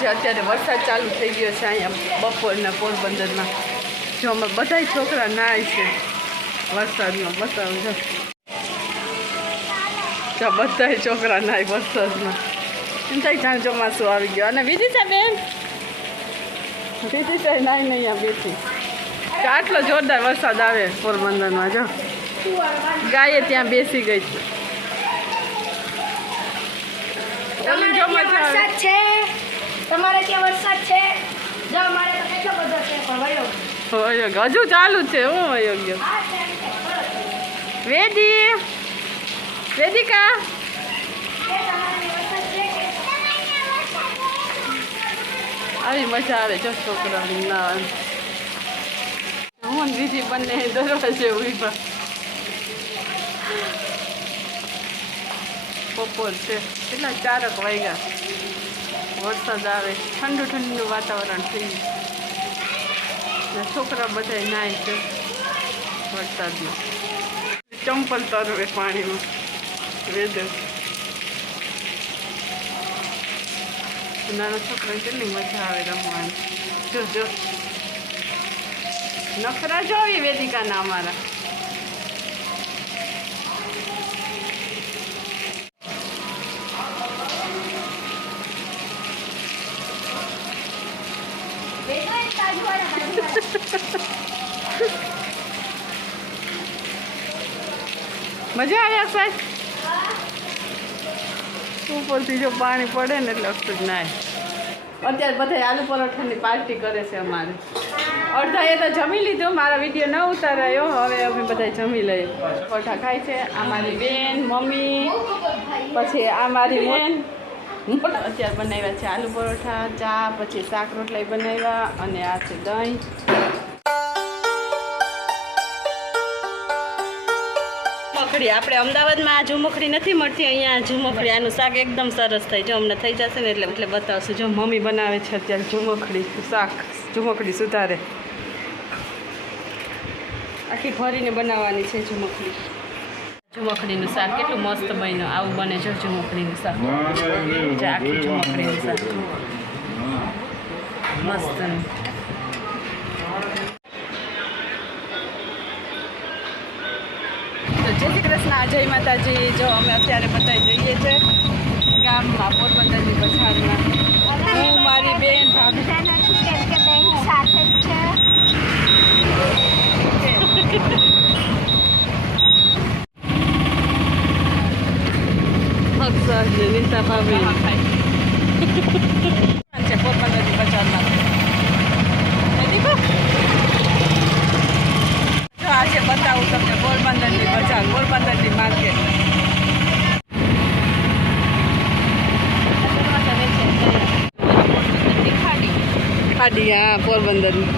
વરસાદ ચાલુ થઈ ગયો છે અહીંયા બપોરના પોરબંદરમાં. જો અમે બધા છોકરા નાય છે વરસાદમાં, બતાવું જો. જો બધા છોકરા નાય વરસાદમાં. એમ થાય જાણ ચોમાસું આવી ગયો. અને વિદિશા બેન વિદિશા નાય નહીં અહીંયા બેઠી. આટલો જોરદાર વરસાદ આવે પોરબંદરમાં, જો. ગાયે ત્યાં બેસી ગઈ છે. વરસાદ છે? તમારે ત્યાં વરસાદ છે? જો અમારે તો કેટલો બધો છે પણ વયો. વયો હજુ ચાલુ છે હું છે, બરોબર. વેદી વેદિકા? આવી મજા આવે જો છોકરા હું દીદી બંને દરવાજે ઊભા બપોર છે કેટલા ચારક વાગ્યા? વરસાદ આવે, ઠંડુ ઠંડુ વાતાવરણ થઈ ને છોકરા બધા નાય છે વરસાદમાં. ચંપલ તરવે પાણીમાં વેધર નાના છોકરા કેટલી મજા આવે રમવાની. જો જો. નખરા જો આવી વેદિકાના અમારા. મજા આવે સાહેબ? ઉપરથી જો પાણી પડે ને એટલે અક્ષર નાય. અત્યારે બધા આલુ પરોઠાની પાર્ટી કરે છે અમારે. અડધાએ તો જમી લીધો, મારા વીડિયો ન ઉતારાયો. હવે અમે બધા જમી લઈએ. પરોઠા ખાય છે. આ મારી બેન, મમ્મી, પછી આ મારી બેન. અત્યારે બનાવ્યા છે આલુ પરોઠા, ચા, પછી શાક રોટલા બનાવ્યા અને આ છે દહીં. મખડી આપણે અમદાવાદમાં આ ઝુમખડી નથી મળતી, અહીંયા ઝુમખડી, આનું શાક એકદમ સરસ થાય. જો અમને થઈ જશે ને એટલે એટલે બતાવશું. જો મમ્મી બનાવે છે અત્યારે ઝુમખડી, શાક ઝુમખડી સુધારે. આખી ભરીને બનાવવાની છે ઝુમખડી. ઝુમખડીનું શાક કેટલું મસ્ત બન્યું. આવું બને છે ઝુમખડીનું શાક. આખી ઝુમખડીનું શાક. મસ્ત. તો જય શ્રી કૃષ્ણ જય માતાજી. જો અમે અત્યારે બધા જઈએ છીએ ગામમાં પોરબંદરની બજારમાં હું મારી બેન ભાભી બધા નથી કેમ કે બેન સાથે જ છે નીતા ભાભી આજે બતાવું તમને પોરબંદરની બજાર પોરબંદરની માર્કેટ ખાડી હા પોરબંદરની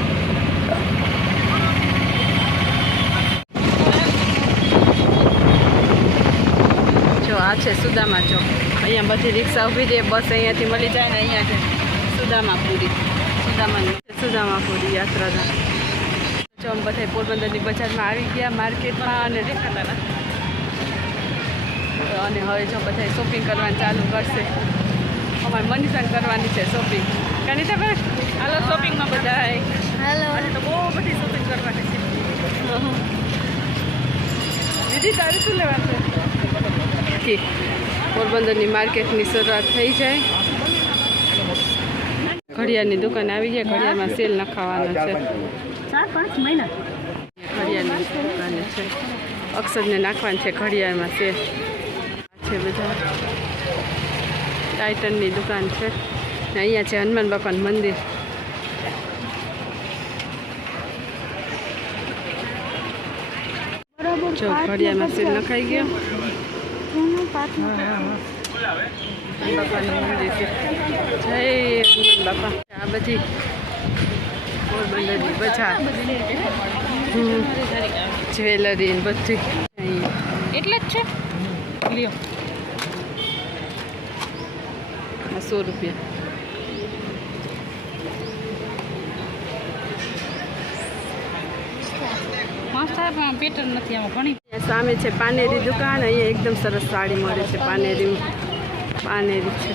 જો આ છે સુદામા ચોક. અહીંયા બધી રિક્ષા ઊભી રહે બસ અહીંયાથી મળી જાય ને અહીંયા છે સુદામાપુરી સુદામાની. સુદામાપુરી યાત્રાધામ જો અમે બધા પોરબંદરની બજારમાં આવી ગયા માર્કેટમાં અને દેખાતા હતા તો અને હવે જો બધા શોપિંગ કરવાનું ચાલુ કરશે. અમારે મનીષાને કરવાની છે શોપિંગ કાની ભાઈ હાલો શોપિંગમાં બધા હાલો. અને તો બહુ બધી શોપિંગ કરવાની છે. દીદી તારે શું લેવાનું છે? કે પોરબંદરની માર્કેટની શરૂઆત થઈ જાય. ઘડિયાળની દુકાન આવી ગયા ઘડિયાળમાં સેલ નખાવાના છે. ઘડિયાળની દુકાન છે. અક્ષરને નાખવાની છે ઘડિયાળમાં સેલ. છે બધા. ટાઇટનની દુકાન છે. ને અહીંયા છે હનુમાન બાપાનું મંદિર. જો ઘડિયાળમાં સેલ નખાઈ ગયો. મંદિર જય બાપા. આ બધી પોરબંદરની બજાર. જ્વેલરી બધી. એટલે જ છે? લ્યો. સો રૂપિયા. મસ્ત આવે પણ પેટર્ન નથી આમાં ઘણી અહીંયા સામે છે પાનેરી દુકાન, અહીંયા એકદમ સરસ સાડી મળે છે પાનેરી પાનેરી છે.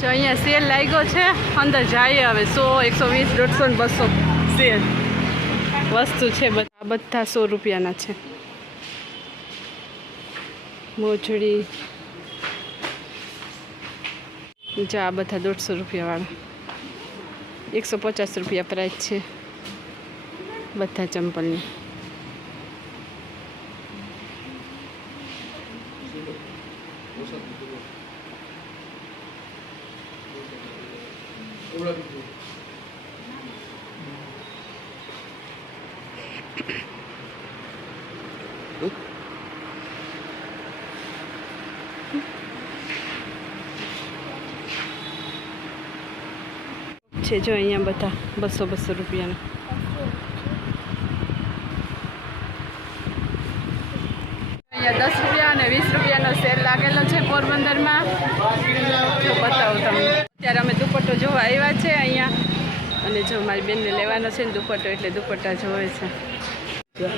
જો અહીંયા સેલ લાગ્યો છે, અંદર જાય હવે સો, એકસો વીસ, દોઢસો ને બસો સેલ. વસ્તુ છે બધા બધા સો રૂપિયાના છે. મોજડી. જો, આ બધા દોઢસો રૂપિયાવાળા. એકસો પચાસ રૂપિયા પ્રાઇસ છે. બધા ચંપલની. છે જો અહીંયા બધા બસો બસો રૂપિયાના. અહીંયા દસ રૂપિયા અને વીસ રૂપિયાનો સેલ લાગેલો છે પોરબંદરમાં. બતાવું તમને. દુપટ્ટો જોવા આવ્યા છે અહીંયા. અને જો મારી બેનને લેવાનો છે ને દુપટ્ટો એટલે દુપટ્ટા જોવે છે.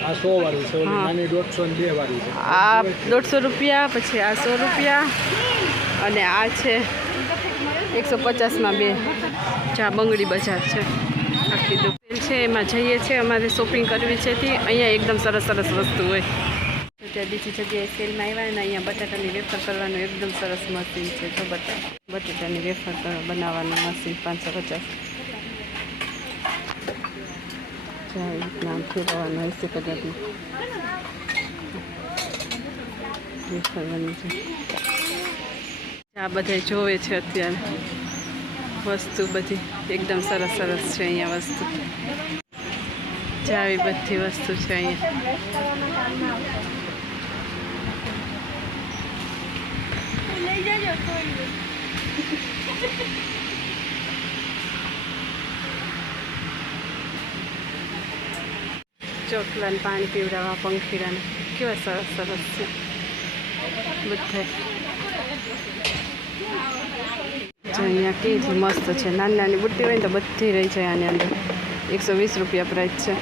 આ સો વાળી છે નાની દોઢસો ને બે વાળી છે. આ દોઢસો રૂપિયા પછી આ સો રૂપિયા અને આ છે એકસો પચાસમાં બે. જ્યાં બંગડી બજાર છે. આખી દુકાન છે એમાં જઈએ છીએ અમારે શોપિંગ કરવી છે થી અહીંયા એકદમ સરસ સરસ વસ્તુ હોય. તો ત્યાં બીજી જગ્યાએ સેલમાં આવ્યા ને અહીંયા બટાટાની વેફર કરવાનું એકદમ સરસ મશીન છે. તો બટા, બટાટાની વેફર બનાવવાનું મશીન પાંચસો પચાસ. આમ ફેરવવાનું હોય છે બની છે આ બધા જોવે છે અત્યારે. વસ્તુ બધી એકદમ સરસ સરસ છે અહીંયા વસ્તુ. જાવી બધી વસ્તુ છે અહીંયા. લઈ જજો ચોકલાને પાણી પીવડાવવા પંખીડાને. કેવા સરસ સરસ છે. બધા અહીંયા કેવી મસ્ત છે. નાની નાની બુટ્ટી હોય ને તો બધી રહી જાય આની અંદર. એકસો વીસ રૂપિયા પ્રાઇસ છે.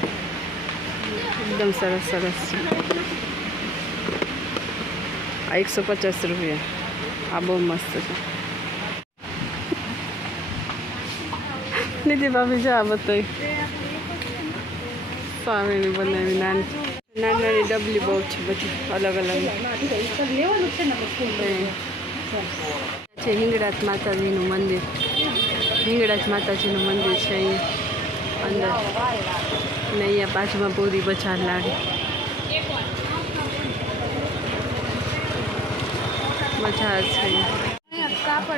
એકદમ સરસ સરસ છે. આ એકસો પચાસ રૂપિયા. આ બહુ મસ્ત છે. નીતિ ભાભી છે આ બધું સ્વામીની બનાવી નાની. નાની નાની ડબલી બહુ છે બધી અલગ અલગ છે હિંગળાજ માતાજીનું મંદિર. હિંગળાજ માતાજીનું મંદિર છે અહીંયા. અંદર. અને અહીંયા બાજુમાં પૂરી બજાર લાગે.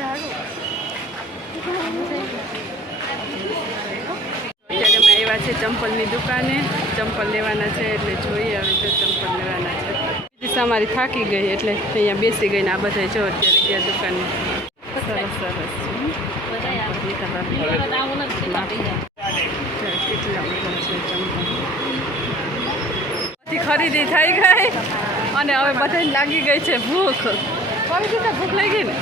હારું અત્યારે અમે આવ્યા છે ચંપલની દુકાને. ચંપલ લેવાના છે એટલે જોઈએ હવે જો ચંપલ લેવાના છે. દિશા અમારી થાકી ગઈ એટલે અહીંયા બેસી ગઈને આ બધા જો અત્યારે ગયા દુકાને. સરસ સરસ. ખરીદી થઈ ગઈ અને હવે બધાને લાગી ગઈ છે ભૂખ. ભૂખ લાગી ને?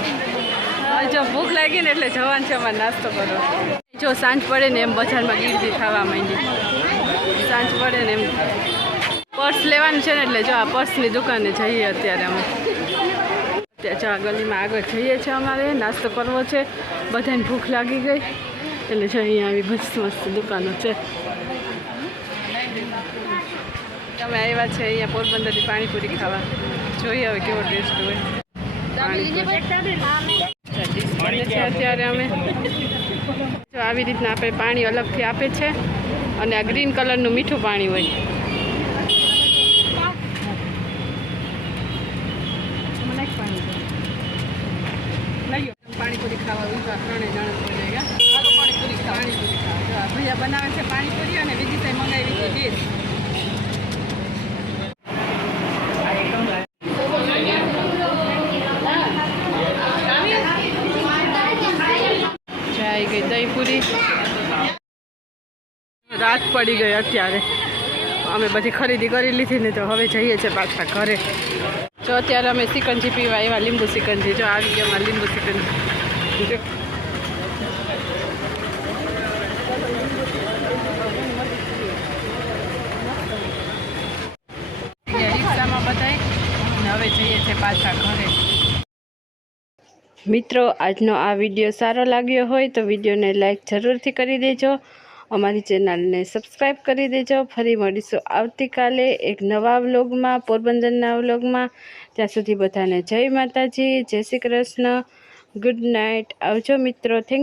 જો ભૂખ લાગી એટલે જવાનું છે, અમારે નાસ્તો કરો જો સાંજ પડે ને એમ બજારમાં ગીરદી ખાવા માંડી સાંજ પડે ને એમ પર્સ લેવાનું છે ને એટલે જો આ પર્સની દુકાને જઈએ અત્યારે અમે. ત્યાં જો આ ગલીમાં આગળ જઈએ છીએ અમારે, નાસ્તો કરવો છે. બધાને ભૂખ લાગી ગઈ. એટલે જો અહીંયા આવી મસ્ત મસ્ત દુકાનો છે. તમે આવ્યા છે અહીંયા પોરબંદરની પાણીપુરી ખાવા. જોઈએ હવે કેવો ટેસ્ટ હોય. અત્યારે અમે. જો આવી રીતના આપણે પાણી અલગથી આપે છે અને આ ગ્રીન કલરનું મીઠું પાણી હોય. પાણીપુરી ખાવા ઊભા ત્રણેય જણા પાણીપુરી ખાવા ભૈયા બનાવે છે પાણીપુરી અને બીજી સાઈ મંગાવી ડીશ જાય દહીંપુરી રાત પડી ગઈ અત્યારે. અમે બધી ખરીદી કરી લીધી ને તો હવે જઈએ છીએ પાછા ઘરે. જો અત્યારે અમે સિકંજી પીવા એવા લીંબુ સિકંજી. જો આવી ગયા અમારે લીંબુ સિકંજી. જો. રિક્ષામાં બધાય. હવે જઈએ છીએ પાછા ઘરે. મિત્રો, આજનો આ વીડિયો સારો લાગ્યો હોય તો વિડીયોને લાઇક જરૂરથી કરી દેજો. અમારી ચેનલને સબસ્ક્રાઈબ કરી દેજો. ફરી મળીશું આવતીકાલે એક નવા વ્લોગમાં, પોરબંદરના વ્લોગમાં. ત્યાં સુધી બધાને જય માતાજી, જય શ્રી કૃષ્ણ. ગુડ નાઇટ આવજો મિત્રો. થેન્ક